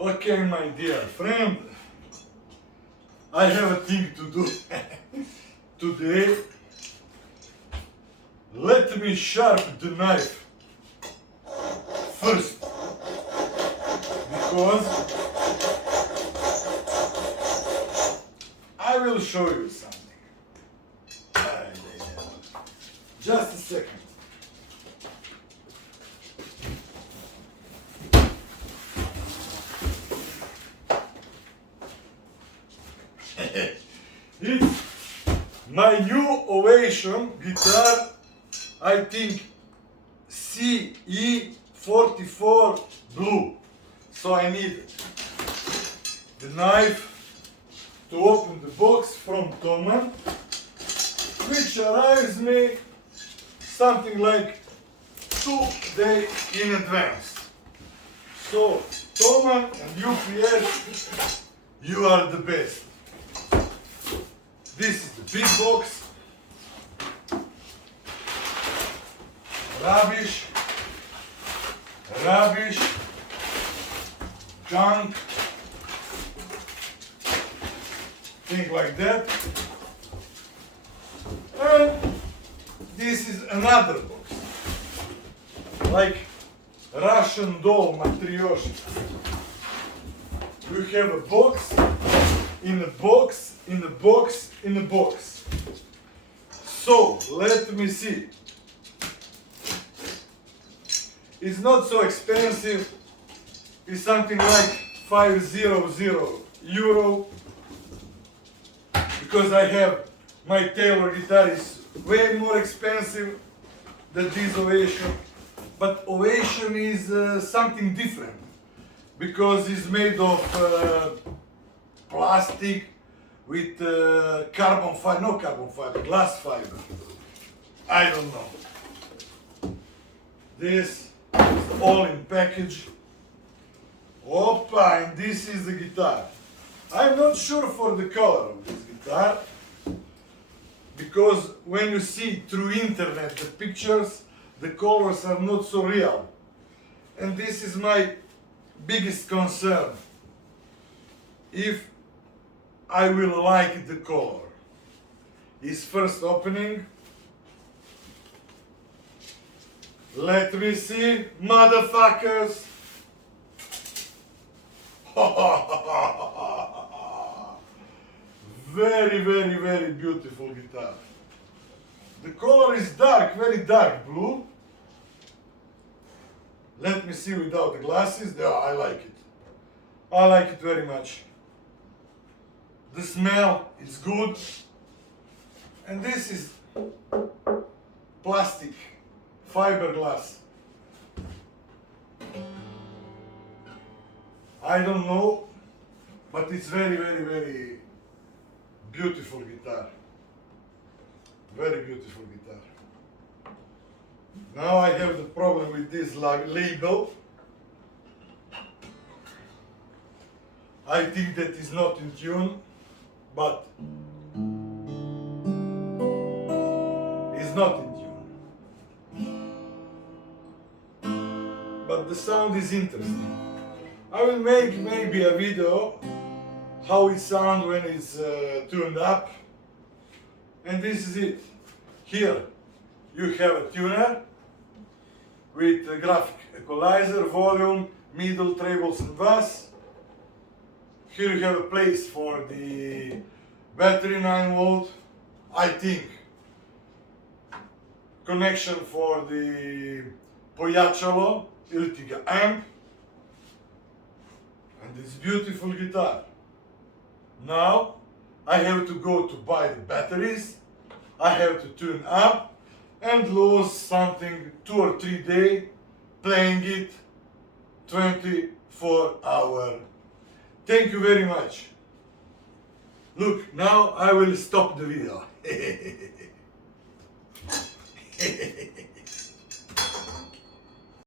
Okay, my dear friend, I have a thing to do today. Let me sharpen the knife first, because I will show you something. Just a second. It's my new ovation guitar, I think ce44 blue. So I need the knife to open the box from Toman, which arrives me something like 2 days in advance. So Toman and UPS, you are the best. This is the big box. Rubbish, junk, things like that. And this is another box, like Russian doll matryoshka. You have a box, in a box, in a box, in a box. So, let me see. It's not so expensive. It's something like 500 euro. Because I have my Taylor guitar is way more expensive than this Ovation. But Ovation is something different. Because it's made of plastic with carbon fiber, no carbon fiber, glass fiber. I don't know. This is all in package. Opa, and this is the guitar. I'm not sure for the color of this guitar, because when you see through internet the pictures, the colors are not so real. And this is my biggest concern. If I will like the color. His first opening. Let me see, motherfuckers. Very, very, very beautiful guitar. The color is dark, very dark blue. Let me see without the glasses. Yeah, I like it. I like it very much. The smell is good. And this is plastic, fiberglass. I don't know, but it's very, very, very beautiful guitar. Very beautiful guitar. Now I have the problem with this label. I think that is not in tune, but it's not in tune. But the sound is interesting. I will make maybe a video how it sounds when it's tuned up. And this is it. Here you have a tuner with a graphic equalizer, volume, middle, trebles and bass. Here you have a place for the battery 9 volt, I think. Connection for the Poiacciolo Iltiga amp. And this beautiful guitar. Now I have to go to buy the batteries. I have to tune up and lose something 2 or 3 days playing it 24 hours. Thank you very much. Look, now I will stop the video.